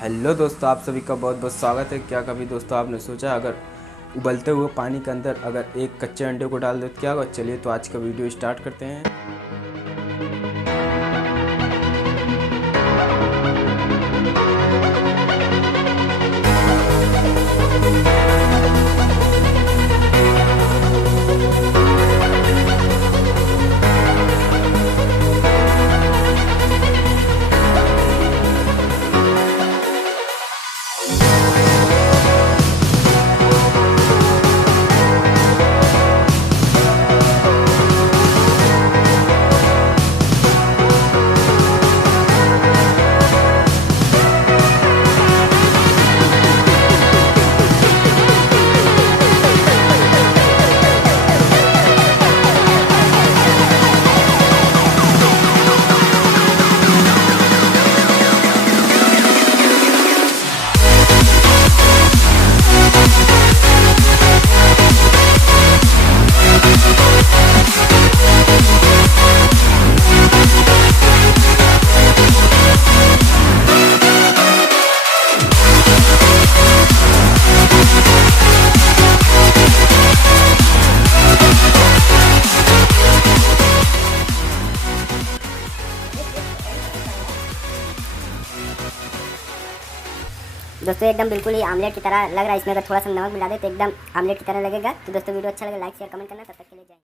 Hello दोस्तों, आप सभी का बहुत बहुत स्वागत है। क्या कभी दोस्तों आपने सोचा अगर उबलते हुए पानी के अंदर अगर एक कच्चे अंडे को डाल दे तो क्या होगा? चलिए तो आज का वीडियो स्टार्ट करते हैं। दोस्तों एकदम बिल्कुल ही आमलेट की तरह लग रहा है। इसमें अगर थोड़ा सा नमक मिला दे तो एकदम आमलेट की तरह लगेगा। तो दोस्तों वीडियो अच्छा लगे लाइक शेयर कमेंट करना। तब तक के लिए जय।